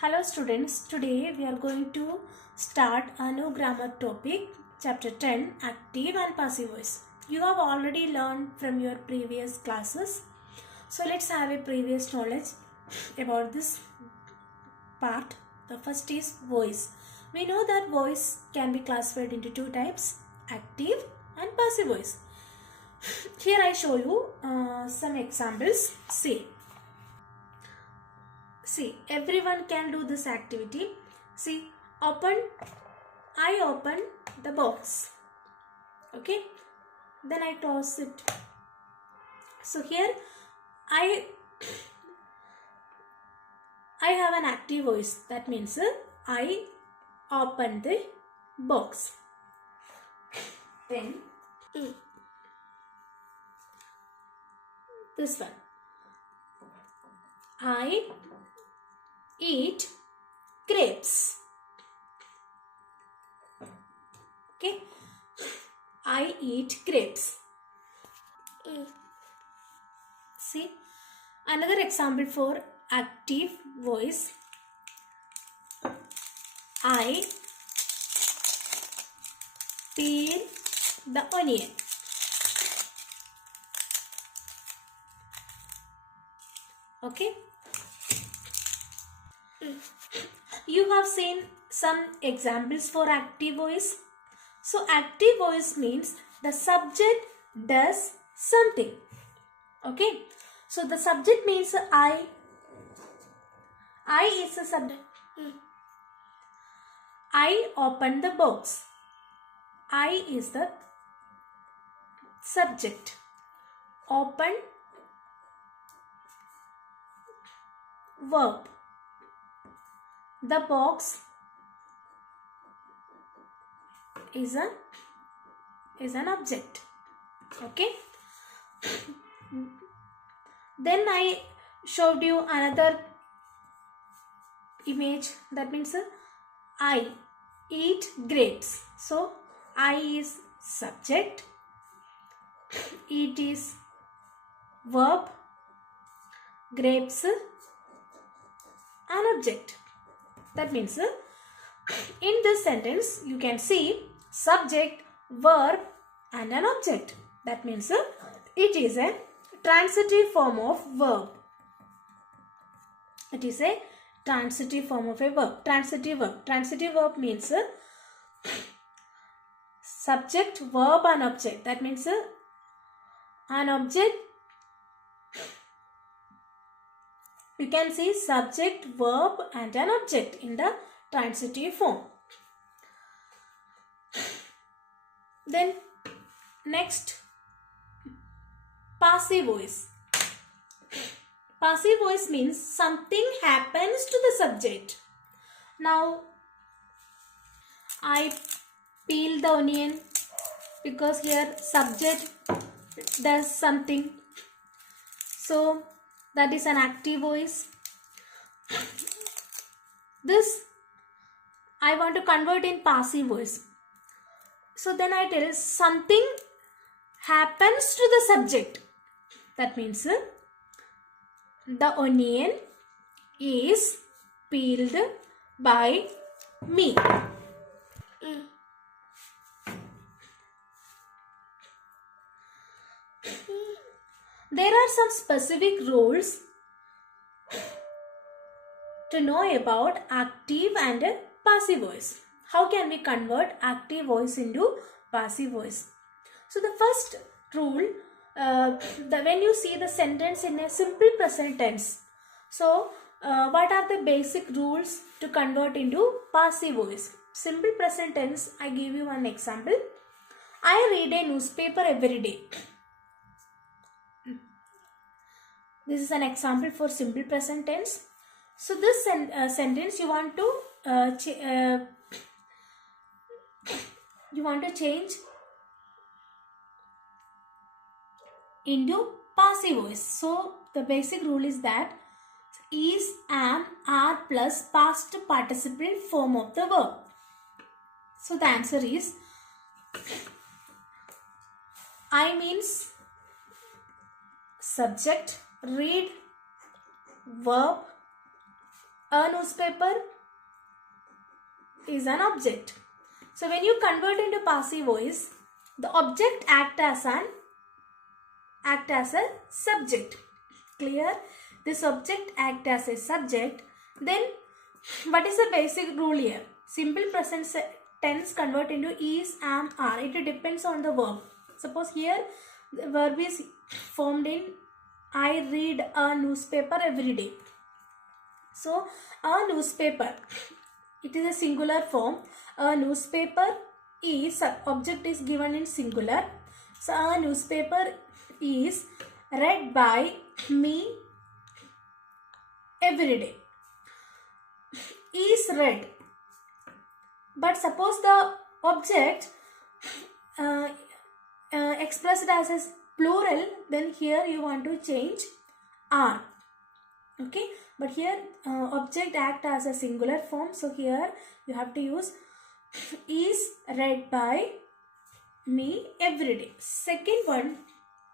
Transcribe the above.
Hello students, today we are going to start a new grammar topic, chapter 10, active and passive voice. You have already learned from your previous classes. So let's have a previous knowledge about this part. The first is voice. We know that voice can be classified into two types, active and passive voice. Here I show you some examples. See, everyone can do this activity. See, I open the box. Okay, then I close it. So here I have an active voice. That means I open the box. Then this one, I eat grapes. Okay, I eat grapes. See, another example for active voice. I peel the onion. Okay, you have seen some examples for active voice. So active voice means the subject does something. Okay, so the subject means I is the subject. I open the box. I is the subject. Open, verb. The box is an object. Okay, then I showed you another image. That means I eat grapes. So I is subject, eat is verb, grapes an object. That means in this sentence you can see subject, verb and an object. That means it is a transitive form of verb. It is a transitive form of a verb. Transitive verb. Transitive verb means subject, verb and object. That means an object. You can see subject, verb and an object in the transitive form. Then next, passive voice. Passive voice means something happens to the subject. Now, I peel the onion because here subject does something. So, that is an active voice. This I want to convert in passive voice. So then I tell something happens to the subject. That means the onion is peeled by me. There are some specific rules to know about active and passive voice. How can we convert active voice into passive voice? So the first rule, when you see the sentence in a simple present tense. So what are the basic rules to convert into passive voice? Simple present tense, I give you one example. I read a newspaper every day. This is an example for simple present tense. So this sentence you want to change into passive voice. So the basic rule is that is, am, are plus past participle form of the verb. So the answer is I means subject, read, verb, A newspaper is an object. So when you convert into passive voice, the object act as a subject. Clear? This object act as a subject. Then what is the basic rule here? Simple present tense convert into is, am, are. It depends on the verb. Suppose here the verb is formed in I read a newspaper every day. So a newspaper, it is a singular form. A newspaper is, object is given in singular. So a newspaper is read by me every day. Is read. But suppose the object expressed as a plural, then here you want to change are. Okay, but here object act as a singular form, so here you have to use is read by me every day. Second one,